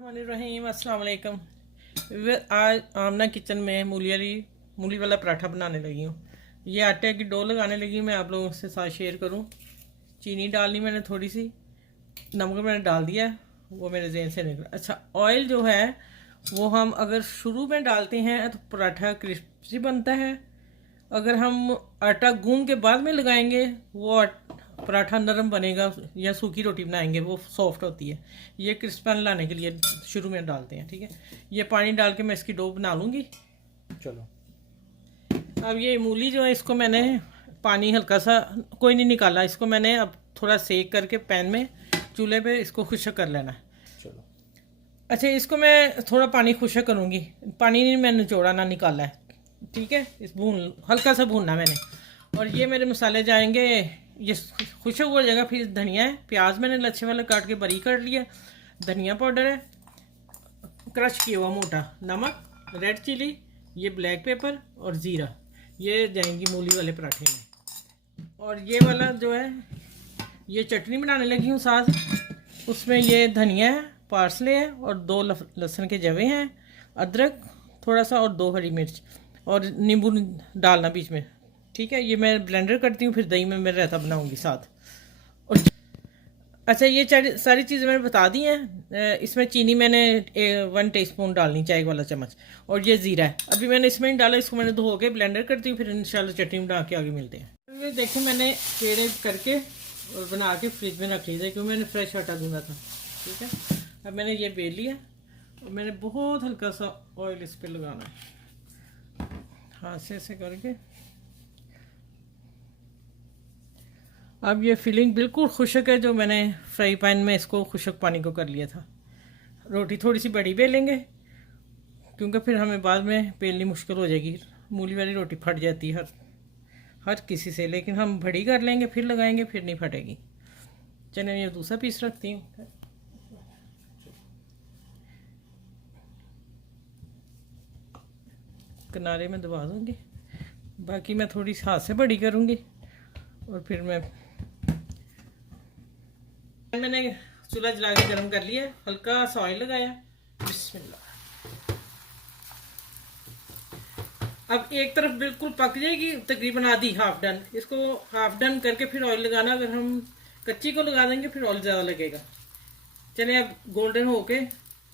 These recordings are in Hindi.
बिस्मिल्लाहिर्रहमानिर्रहीम। अस्सलाम वालेकुम। आज आमना किचन में मूली वाला पराठा बनाने लगी हूँ। ये आटे की डो लगाने लगी हूँ। मैं आप लोगों से साथ शेयर करूँ। चीनी डालनी मैंने थोड़ी सी, नमक मैंने डाल दिया है, वो मेरे जहन से निकला। अच्छा, ऑयल जो है वो हम अगर शुरू में डालते हैं तो पराठा क्रिस्पी बनता है। अगर हम आटा गूंद के बाद में लगाएंगे वो पराठा नरम बनेगा, या सूखी रोटी बनाएंगे वो सॉफ्ट होती है। ये क्रिस्पन लाने के लिए शुरू में डालते हैं, ठीक है। ये पानी डाल के मैं इसकी डो बना लूँगी। चलो, अब ये मूली जो है इसको मैंने पानी हल्का सा, कोई नहीं निकाला, इसको मैंने अब थोड़ा सेक करके पैन में चूल्हे पे इसको खुश्क कर लेना है। चलो, अच्छा, इसको मैं थोड़ा पानी खुश्क करूँगी। पानी नहीं मैंने निचोड़ा ना निकाला है, ठीक है। इस हल्का सा भूनना मैंने। और ये मेरे मसाले जाएंगे, ये खुश्क हो जाएगा। फिर धनिया है, प्याज मैंने लच्छे वाला काट के बारीक काट लिया, धनिया पाउडर है क्रश किया हुआ मोटा, नमक, रेड चिली, ये ब्लैक पेपर और ज़ीरा, ये जाएंगी मूली वाले पराठे में। और ये वाला जो है ये चटनी बनाने लगी हूँ साथ, उसमें ये धनिया है, पार्सले है और 2 लहसुन के जवे हैं, अदरक थोड़ा सा और 2 हरी मिर्च और नींबू डालना बीच में, ठीक है। ये मैं ब्लेंडर करती हूँ, फिर दही में मैं रायता बनाऊंगी साथ। और अच्छा, ये सारी चीज़ें मैंने बता दी हैं। इसमें चीनी मैंने 1 टीस्पून डालनी, चाय वाला चम्मच। और ये ज़ीरा है, अभी मैंने इसमें नहीं डाला, इसको मैंने धो के ब्लेंडर करती हूँ, फिर इंशाल्लाह चटनी बना के आगे मिलते हैं। ये देखो, मैंने पेड़े करके और बना के फ्रिज में रख ली थी, क्योंकि मैंने फ्रेश आटा गूंदा था, ठीक है। अब मैंने ये बेल लिया और मैंने बहुत हल्का सा ऑयल इस पर लगाना है, हाथ से ऐसे करके। अब ये फिलिंग बिल्कुल खुश्क है, जो मैंने फ्राई पैन में इसको खुश्क पानी को कर लिया था। रोटी थोड़ी सी बड़ी बेलेंगे, क्योंकि फिर हमें बाद में बेलनी मुश्किल हो जाएगी। मूली वाली रोटी फट जाती है हर किसी से, लेकिन हम बड़ी कर लेंगे, फिर लगाएंगे, फिर नहीं फटेगी। चलिए, ये दूसरा पीस रखती हूँ, किनारे में दबा दूँगी, बाकी मैं थोड़ी हाथ से बड़ी करूँगी। और फिर मैंने चूल्हा जला के गर्म कर लिया, हल्का सा ऑयल लगाया, बिस्मिल्लाह। अब एक तरफ बिल्कुल पक जाएगी, तकरीबन आधी, हाफ डन। इसको हाफ डन करके फिर ऑयल लगाना। अगर हम कच्ची को लगा देंगे फिर ऑयल ज़्यादा लगेगा। चलिए, अब गोल्डन होके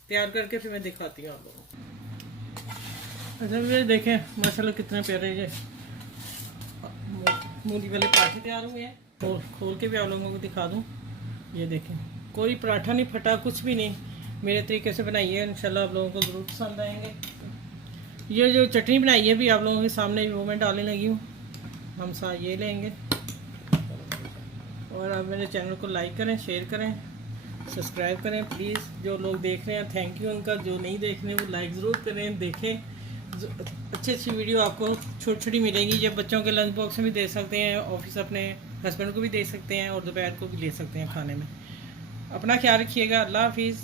तैयार करके फिर मैं दिखाती हूँ आप लोगों को। अच्छा, ये देखें माशाल्लाह कितने प्यारे ये मूली वाले पराठे तैयार हुए हैं। खोल के भी आप लोगों को दिखा दूँ। ये देखें, कोई पराठा नहीं फटा, कुछ भी नहीं। मेरे तरीके से बनाई है, इंशाल्लाह आप लोगों को ज़रूर पसंद आएंगे। ये जो चटनी बनाई है भी आप लोगों के सामने वो मैं डालने लगी हूँ। हम साथ ये लेंगे। और आप मेरे चैनल को लाइक करें, शेयर करें, सब्सक्राइब करें प्लीज़। जो लोग देख रहे हैं थैंक यू उनका, जो नहीं देख रहे वो लाइक ज़रूर करें, देखें। अच्छी वीडियो आपको छोटी छोटी मिलेंगी। जब बच्चों के लंच बॉक्स में भी दे सकते हैं, ऑफिस अपने हस्बैंड को भी दे सकते हैं, और दोपहर को भी ले सकते हैं खाने में। अपना ख्याल रखिएगा। अल्लाह हाफिज़।